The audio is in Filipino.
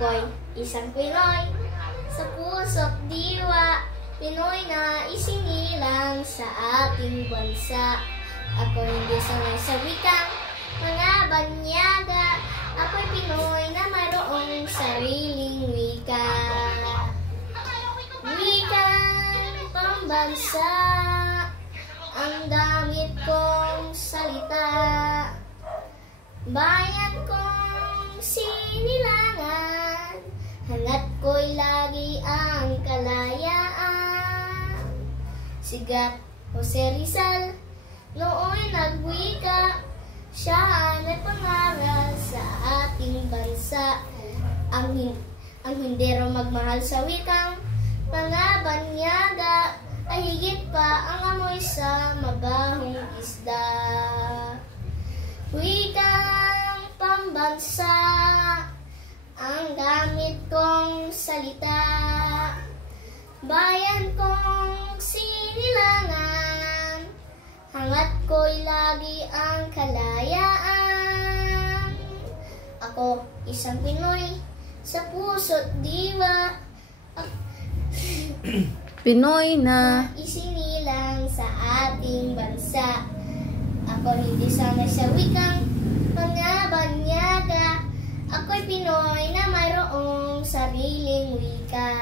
Ako'y isang Pinoy, sa puso't diwa, Pinoy na isinilang sa ating bansa. Ako'y hindi sanay sa wikang mga banyaga, ako'y Pinoy na mayroong sariling wika. Wikang pambansa, ang gamit kong salita, bayan kong sinilangan, hangat ko'y lagi ang kalayaan. Sigat Jose Rizal, nooy nagwika, siya ay nagpangaral sa ating bansa. Ang hindi raw magmahal sa wikang mga banyaga, ay higit pa ang amoy sa mabahong isda. Wikang pambansa, ang gamit kong salita, bayan kong sinilangan, hangat ko'y lagi ang kalayaan. Ako, isang Pinoy, sa puso't diwa, Pinoy na isinilang sa ating bansa. Ako hindi sanay sa wikang mga banyaga, ako'y Pinoy na mayroong sariling wika.